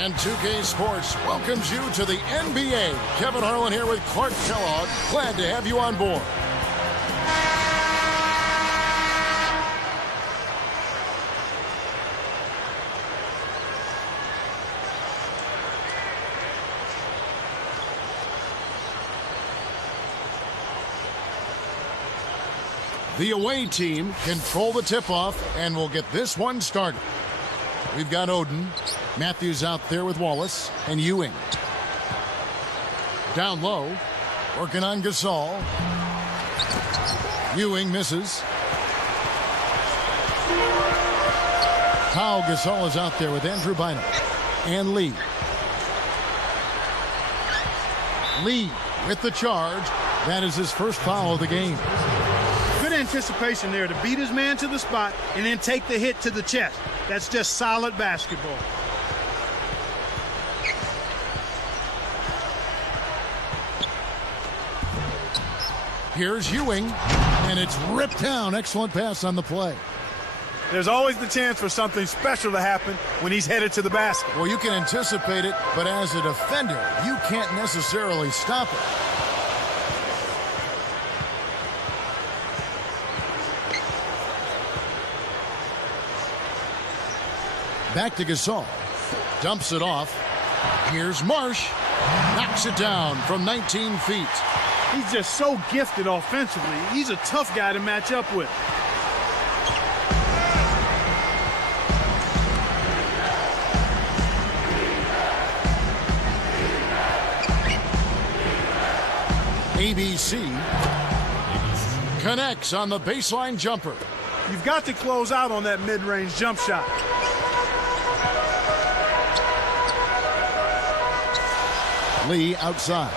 And 2K Sports welcomes you to the NBA. Kevin Harlan here with Clark Kellogg. Glad to have you on board. The away team control the tip-off and will get this one started. We've got Oden. Matthews out there with Wallace and Ewing. Down low, working on Gasol. Ewing misses. Pau Gasol is out there with Andrew Bynum and Lee. Lee with the charge. That is his first foul of the game. Good anticipation there to beat his man to the spot and then take the hit to the chest. That's just solid basketball. Here's Ewing, and it's ripped down. Excellent pass on the play. There's always the chance for something special to happen when he's headed to the basket. Well, you can anticipate it, but as a defender, you can't necessarily stop it. Back to Gasol. Dumps it off. Here's Marsh. Knocks it down from 19 feet. He's just so gifted offensively. He's a tough guy to match up with. ABC connects on the baseline jumper. You've got to close out on that mid-range jump shot. Lee outside.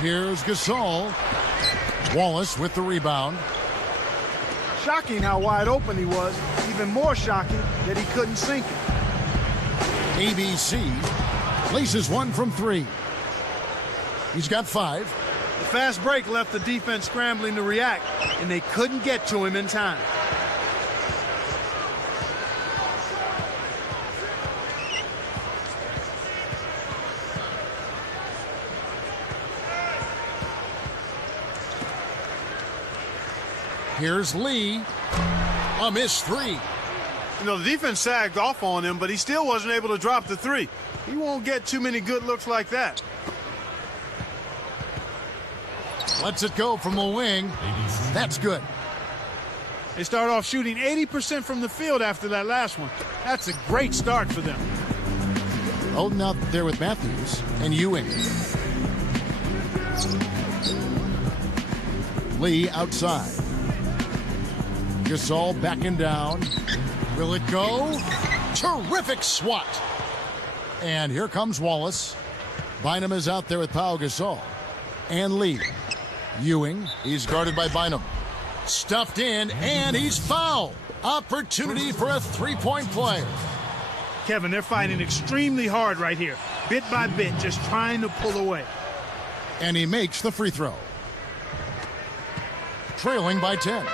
Here's Gasol. Wallace with the rebound. Shocking how wide open he was. Even more shocking that he couldn't sink it. ABC places one from three. He's got 5. The fast break left the defense scrambling to react, and they couldn't get to him in time. Here's Lee. A missed 3. You know, the defense sagged off on him, but he still wasn't able to drop the 3. He won't get too many good looks like that. Lets it go from the wing. That's good. They start off shooting 80% from the field after that last one. That's a great start for them. Oden out there with Matthews and Ewing. Lee outside. Gasol backing down. Will it go? Terrific swat. And here comes Wallace. Bynum is out there with Pau Gasol and Lee. Ewing, he's guarded by Bynum. Stuffed in, and he's fouled. Opportunity for a three-point play. Kevin, they're fighting extremely hard right here. Bit by bit, just trying to pull away. And he makes the free throw. Trailing by 10.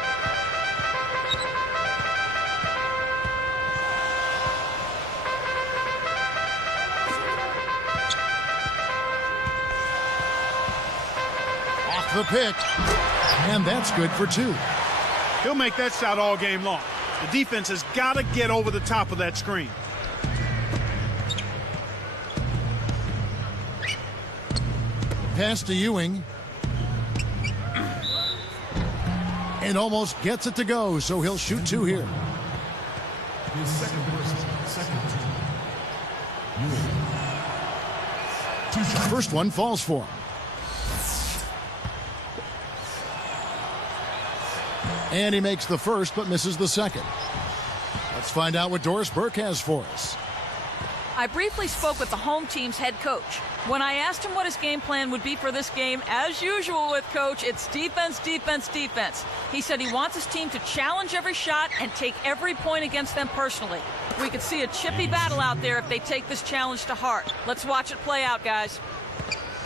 Off the pick. And that's good for 2. He'll make that shot all game long. The defense has got to get over the top of that screen. Pass to Ewing. And almost gets it to go, so he'll shoot 2 here. His second team. First one falls for him. And he makes the first, but misses the second. Let's find out what Doris Burke has for us. I briefly spoke with the home team's head coach. When I asked him what his game plan would be for this game, as usual with Coach, it's defense, defense, defense. He said he wants his team to challenge every shot and take every point against them personally. We could see a chippy battle out there if they take this challenge to heart. Let's watch it play out, guys.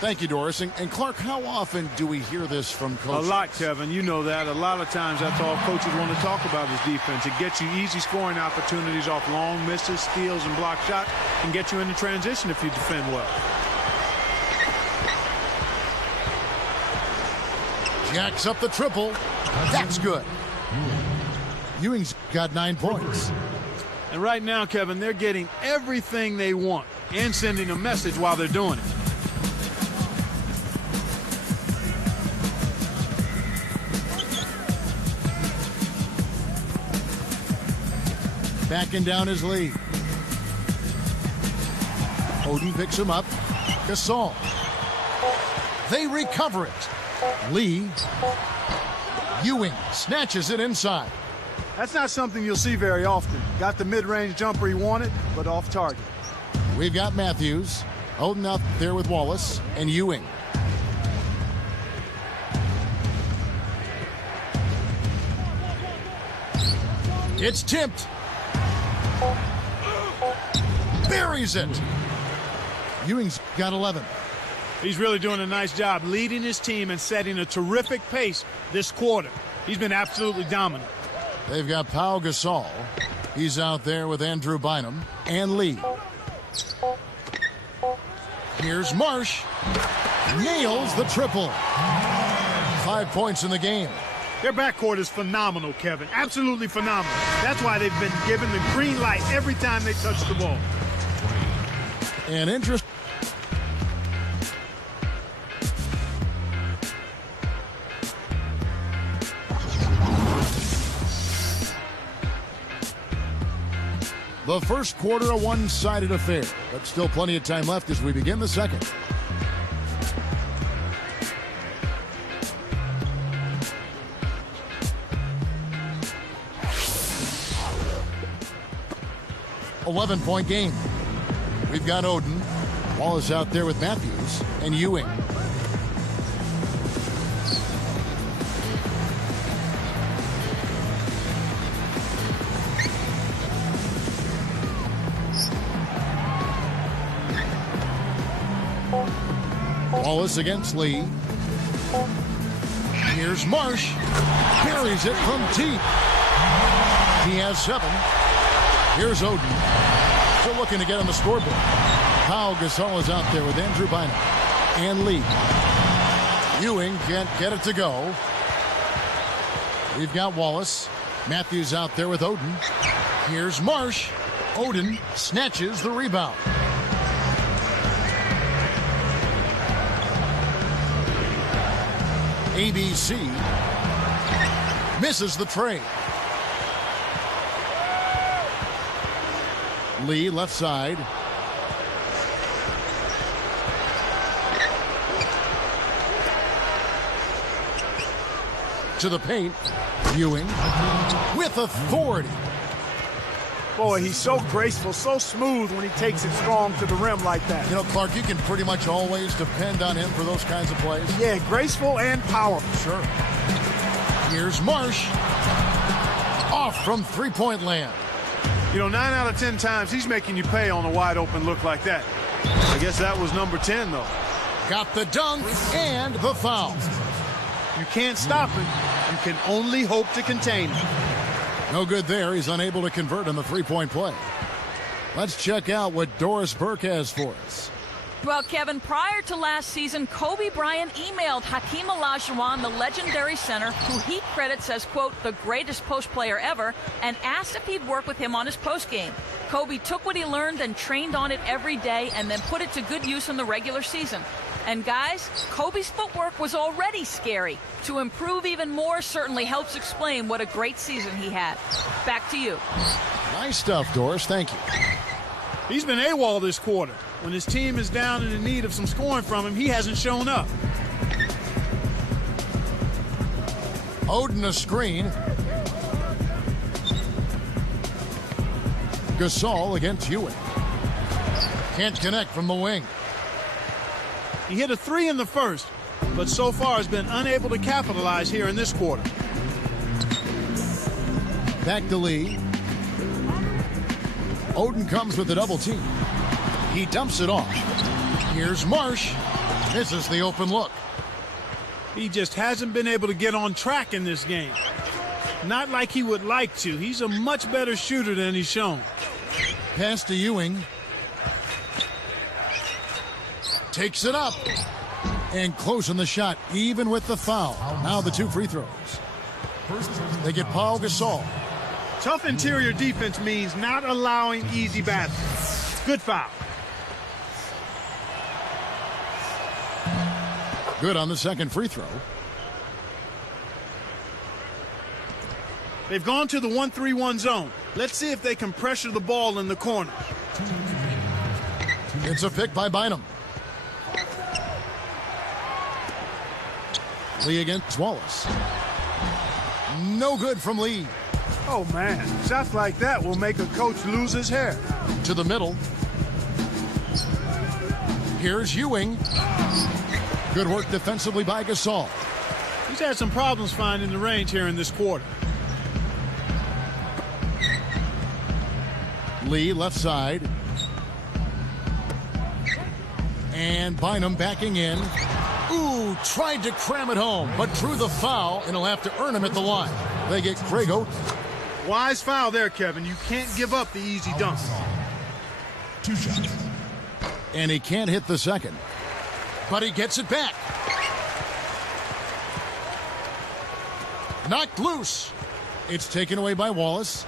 Thank you, Doris. And Clark, how often do we hear this from coaches? A lot, Kevin. You know that. A lot of times that's all coaches want to talk about is defense. It gets you easy scoring opportunities off long misses, steals, and block shots, and get you into transition if you defend well. Jacks up the triple. That's good. Ewing's got 9 points. And right now, Kevin, they're getting everything they want and sending a message while they're doing it. Backing down his lead. Oden picks him up. Gasol. They recover it. Lee. Ewing snatches it inside. That's not something you'll see very often. Got the mid-range jumper he wanted, but off target. We've got Matthews. Oden out there with Wallace and Ewing. It's tipped. Buries it. Ewing's got 11. He's really doing a nice job leading his team and setting a terrific pace this quarter. He's been absolutely dominant. They've got Pau Gasol. He's out there with Andrew Bynum and Lee. Here's Marsh. Nails the triple. 5 points in the game. Their backcourt is phenomenal, Kevin. Absolutely phenomenal. That's why they've been given the green light every time they touch the ball. And interest. The first quarter, a one-sided affair, but still plenty of time left as we begin the second. .11 game. We've got Oden. Wallace out there with Matthews and Ewing. Wallace against Lee. Here's Marsh. Buries it from deep. He has 7. Here's Oden. Still looking to get on the scoreboard. Pau Gasol is out there with Andrew Bynum and Lee. Ewing can't get it to go. We've got Wallace. Matthews out there with Oden. Here's Marsh. Oden snatches the rebound. ABC misses the trade. Lee left side. To the paint. Ewing with authority. Boy, he's so graceful, so smooth when he takes it strong to the rim like that. You know, Clark, you can pretty much always depend on him for those kinds of plays. Yeah, graceful and powerful. Sure. Here's Marsh. Off from three-point land. You know, 9 out of 10 times he's making you pay on a wide open look like that. I guess that was number 10, though. Got the dunk and the foul. You can't stop him. You can only hope to contain him. No good there. He's unable to convert on the three-point play. Let's check out what Doris Burke has for us. Well, Kevin, prior to last season, Kobe Bryant emailed Hakeem Olajuwon, the legendary center, who he credits as, quote, the greatest post player ever, and asked if he'd work with him on his post game. Kobe took what he learned and trained on it every day and then put it to good use in the regular season. And guys, Kobe's footwork was already scary. To improve even more certainly helps explain what a great season he had. Back to you. Nice stuff, Doris. Thank you. He's been AWOL this quarter. When his team is down and in need of some scoring from him, he hasn't shown up. Oden a screen. Gasol against Ewing. Can't connect from the wing. He hit a 3 in the first, but so far has been unable to capitalize here in this quarter. Back to Lee. Oden comes with a double team. He dumps it off. Here's Marsh. Misses the open look. He just hasn't been able to get on track in this game. Not like he would like to. He's a much better shooter than he's shown. Pass to Ewing. Takes it up. And closing the shot, even with the foul. Now the 2 free throws. They get Pau Gasol. Tough interior defense means not allowing easy baskets. Good foul. Good on the second free throw. They've gone to the 1-3-1 zone. Let's see if they can pressure the ball in the corner. It's a pick by Bynum. Lee against Wallace. No good from Lee. Oh, man. Shots like that will make a coach lose his hair. To the middle. Here's Ewing. Good work defensively by Gasol. He's had some problems finding the range here in this quarter. Lee left side. And Bynum backing in. Ooh, tried to cram it home, but drew the foul, and he'll have to earn him at the line. They get Craig Oaten. Wise foul there, Kevin. You can't give up the easy dunk. 2 shots. And he can't hit the second. But he gets it back. Knocked loose. It's taken away by Wallace.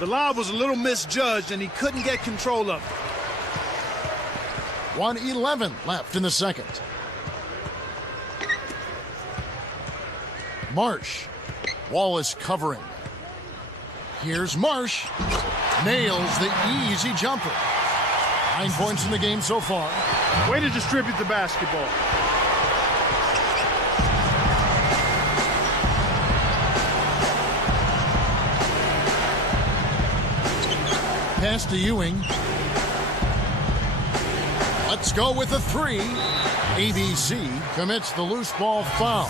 The lob was a little misjudged, and he couldn't get control of it. 1:11 left in the second. Marsh. Wallace covering. Here's Marsh. Nails the easy jumper. 9 points in the game so far. Way to distribute the basketball. Pass to Ewing. Let's go with a 3. ABC commits the loose ball foul.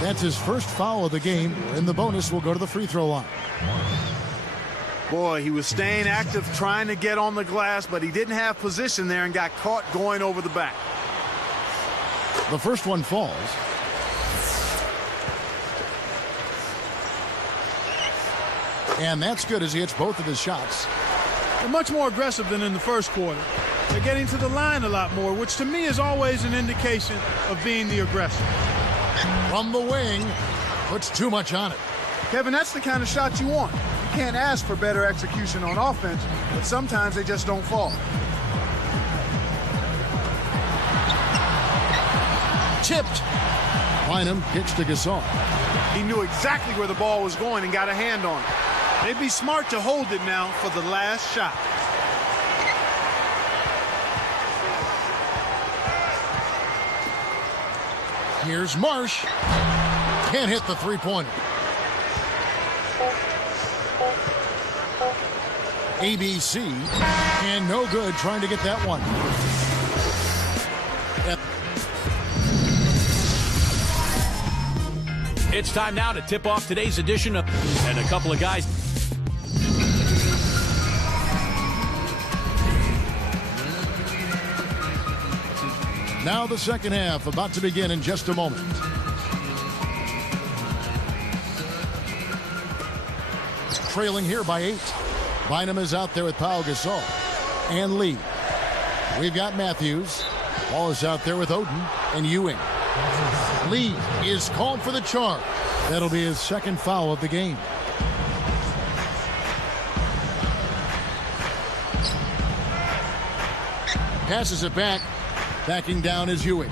That's his first foul of the game. In the bonus, will go to the free throw line. Boy, he was staying active, trying to get on the glass, but he didn't have position there and got caught going over the back. The first one falls. And that's good as he hits both of his shots. They're much more aggressive than in the first quarter. They're getting to the line a lot more, which to me is always an indication of being the aggressor. From the wing, puts too much on it. Kevin, that's the kind of shot you want. You can't ask for better execution on offense, but sometimes they just don't fall. Tipped. Bynum kicks to Gasol. He knew exactly where the ball was going and got a hand on it. They'd be smart to hold it now for the last shot. Here's Marsh. Can't hit the three-pointer. ABC. And no good trying to get that one. It's time now to tip off today's edition of... And a couple of guys... Now the second half about to begin in just a moment. Trailing here by 8. Bynum is out there with Pau Gasol and Lee. We've got Matthews. Wallace out there with Oden and Ewing. Lee is called for the charge. That'll be his second foul of the game. Passes it back. Backing down is Ewing.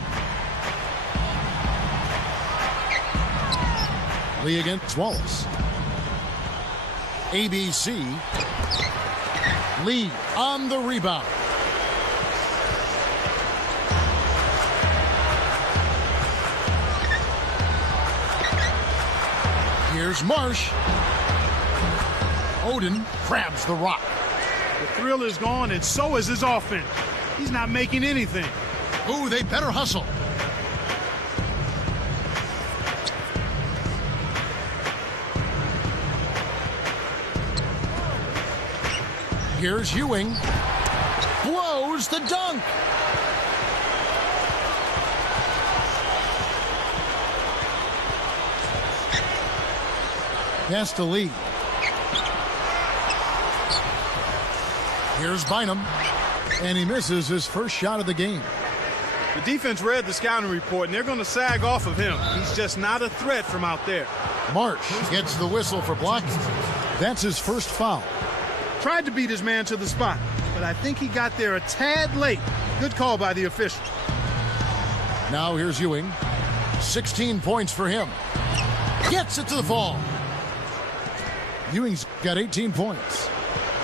Lee against Wallace. ABC. Lee on the rebound. Here's Marsh. Oden grabs the rock. The thrill is gone, and so is his offense. He's not making anything. Ooh, they better hustle. Here's Ewing. Blows the dunk. Pass to Lee. Here's Bynum. And he misses his first shot of the game. The defense read the scouting report, and they're going to sag off of him. He's just not a threat from out there. Marsh gets the whistle for blocking. That's his first foul. Tried to beat his man to the spot, but I think he got there a tad late. Good call by the official. Now here's Ewing. 16 points for him. Gets it to the fall. Ewing's got 18 points.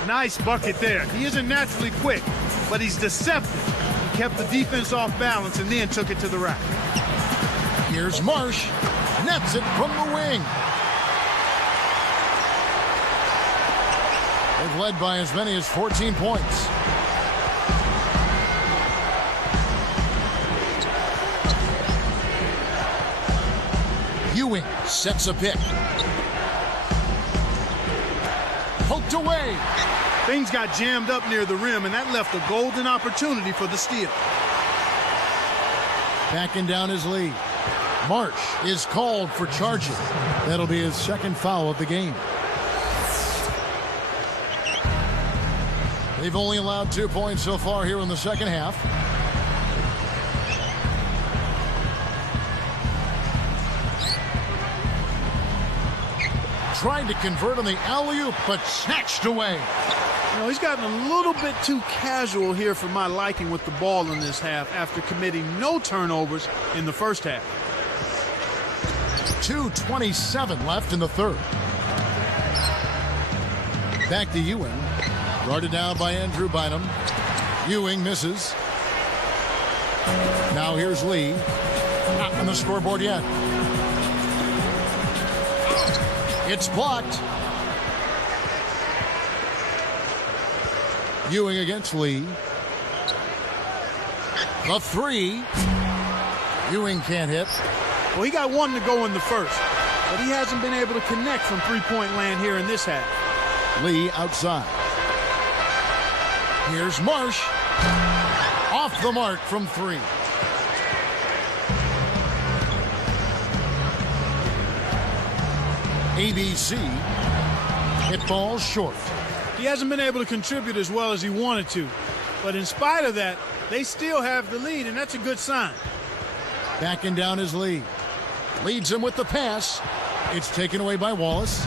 Nice bucket there. He isn't naturally quick, but he's deceptive. He kept the defense off balance and then took it to the rack. Here's Marsh. Nets it from the wing. They've led by as many as 14 points. Ewing sets a pick. Poked away. Things got jammed up near the rim, and that left a golden opportunity for the steal. Backing down his lead. Marsh is called for charging. That'll be his second foul of the game. They've only allowed 2 points so far here in the second half. Trying to convert on the alley-oop, but snatched away. You know, he's gotten a little bit too casual here for my liking with the ball in this half after committing no turnovers in the first half. 2:27 left in the third. Back to Ewing. Guarded down by Andrew Bynum. Ewing misses. Now here's Lee. Not on the scoreboard yet. It's blocked. Ewing against Lee. The three. Ewing can't hit. Well, he got one to go in the first, but he hasn't been able to connect from three-point land here in this half. Lee outside. Here's Marsh. Off the mark from three. ABC. It falls short. He hasn't been able to contribute as well as he wanted to, but in spite of that, they still have the lead, and that's a good sign. Backing down his lead. Leads him with the pass. It's taken away by Wallace.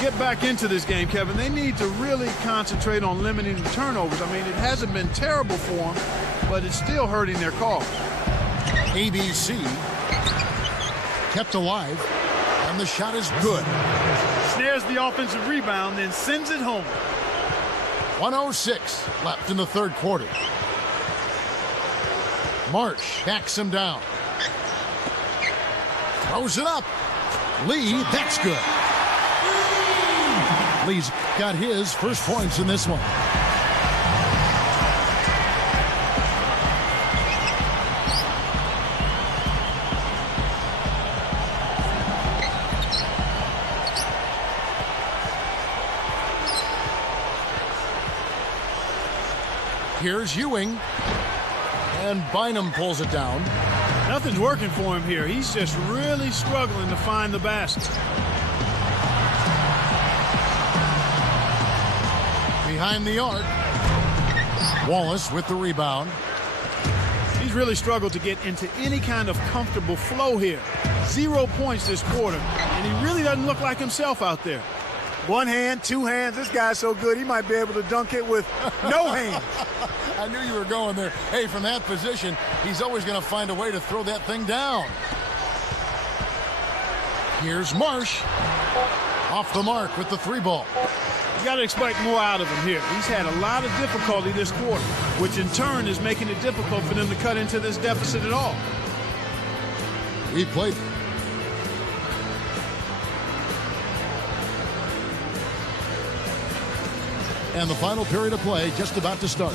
Get back into this game, Kevin. They need to really concentrate on limiting the turnovers. I mean, it hasn't been terrible for them, but it's still hurting their cause. ABC kept alive, and the shot is good. Snares the offensive rebound, then sends it home. 1:06 left in the third quarter. Marsh backs him down. Throws it up. Lee, that's good. Lee's got his first points in this one. Here's Ewing. And Bynum pulls it down. Nothing's working for him here. He's just really struggling to find the basket. Behind the arc. Wallace with the rebound. He's really struggled to get into any kind of comfortable flow here. 0 points this quarter, and he really doesn't look like himself out there. One hand, two hands. This guy's so good, he might be able to dunk it with no hands. I knew you were going there. Hey, from that position, he's always going to find a way to throw that thing down. Here's Marsh. Off the mark with the three ball. You got to expect more out of him here. He's had a lot of difficulty this quarter, which in turn is making it difficult for them to cut into this deficit at all. He played. And the final period of play just about to start.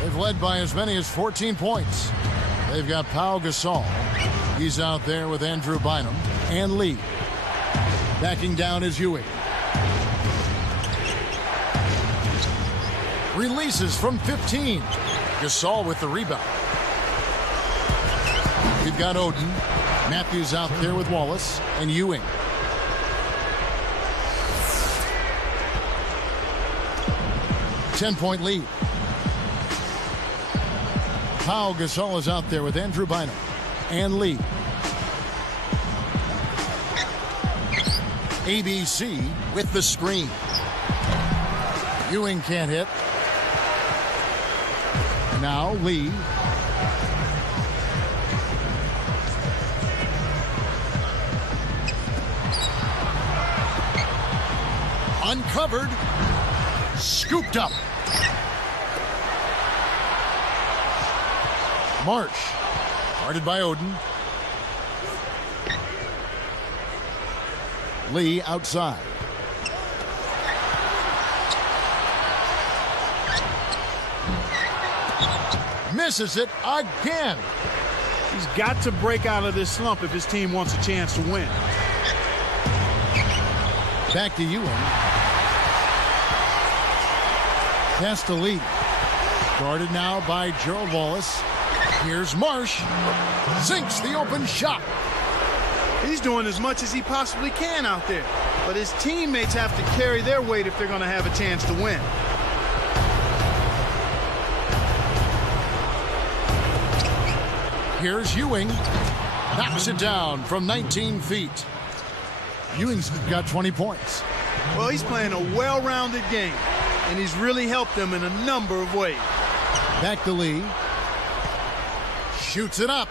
They've led by as many as 14 points. They've got Pau Gasol. He's out there with Andrew Bynum and Lee. Backing down is Ewing. Releases from 15. Gasol with the rebound. We've got Oden. Matthews out there with Wallace and Ewing. Ten-point lead. Pau Gasol is out there with Andrew Bynum and Lee. ABC with the screen. Ewing can't hit. Now Lee. Uncovered. Scooped up. March. Guarded by Oden. Lee outside. Misses it again. He's got to break out of this slump if his team wants a chance to win. Back to Ewing. Pass to Lee. Guarded now by Gerald Wallace. Here's Marsh. Sinks the open shot. He's doing as much as he possibly can out there. But his teammates have to carry their weight if they're going to have a chance to win. Here's Ewing. Knocks it down from 19 feet. Ewing's got 20 points. Well, he's playing a well-rounded game, and he's really helped them in a number of ways. Back to Lee. Shoots it up.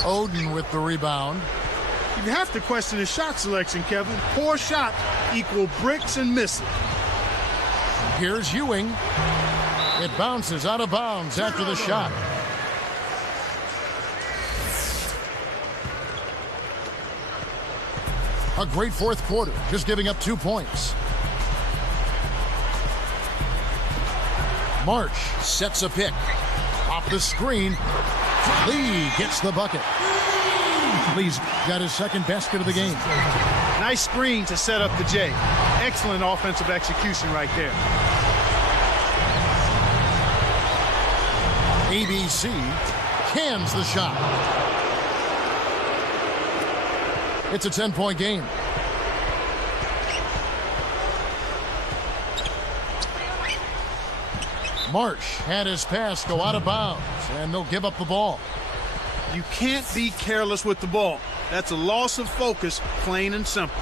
Oden with the rebound. You have to question his shot selection, Kevin. Poor shot equal bricks and misses. Here's Ewing. It bounces out of bounds after the shot. A great fourth quarter, just giving up 2 points. March sets a pick. Off the screen. Lee gets the bucket. Lee's got his second basket of the game. Nice screen to set up the J. Excellent offensive execution right there. ABC cans the shot. It's a 10-point game. March had his pass go out of bounds, and they'll give up the ball. You can't be careless with the ball. That's a loss of focus, plain and simple.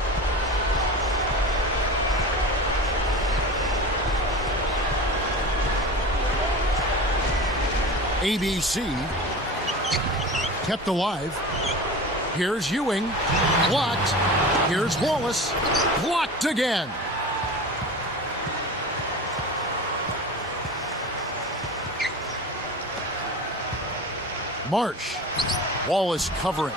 ABC kept alive. Here's Ewing. Blocked. Here's Wallace. Blocked again. Marsh. Wallace covering.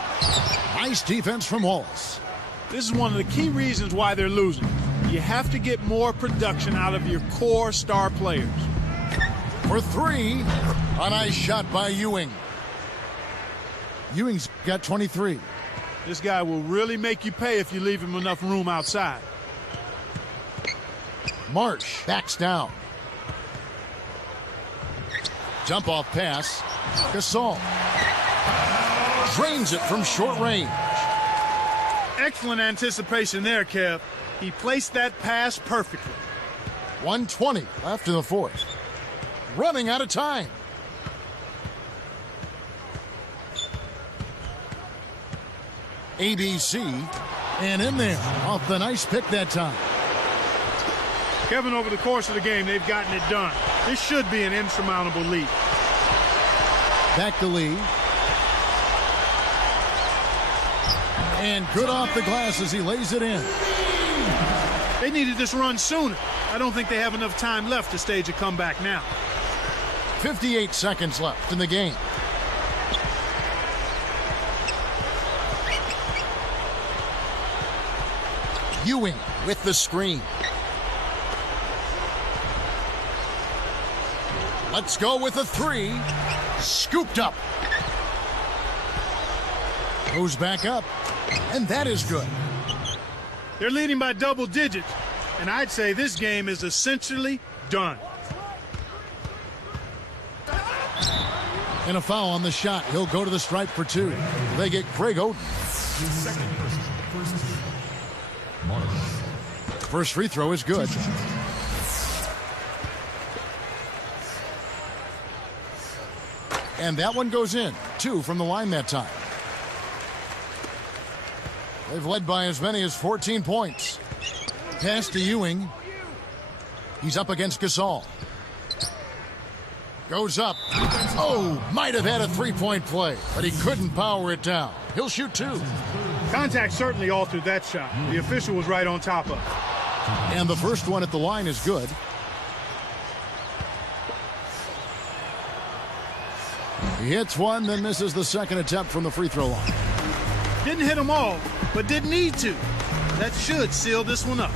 Nice defense from Wallace. This is one of the key reasons why they're losing. You have to get more production out of your core star players. For three. A nice shot by Ewing. Ewing's got 23. This guy will really make you pay if you leave him enough room outside. March backs down. Jump off pass. Gasol drains it from short range. Excellent anticipation there, Kev. He placed that pass perfectly. 1:20 left in the fourth. Running out of time. ABC and in there off the nice pick that time. Kevin, over the course of the game, they've gotten it done. This should be an insurmountable lead. Back to Lee. And good off the glass as he lays it in. They needed this run sooner. I don't think they have enough time left to stage a comeback now. 58 seconds left in the game. Ewing with the screen. Let's go with a three. Scooped up. Goes back up. And that is good. They're leading by double digits. And I'd say this game is essentially done. And a foul on the shot. He'll go to the stripe for 2. They get Craig Oden. His second personal first team. Mark. First free throw is good. And that one goes in. 2 from the line that time. They've led by as many as 14 points. Pass to Ewing. He's up against Gasol. Goes up. Oh, might have had a three-point play, but he couldn't power it down. He'll shoot 2. Contact certainly altered that shot. The official was right on top of it. And the first one at the line is good. He hits one, then misses the second attempt from the free throw line. Didn't hit them all, but didn't need to. That should seal this one up.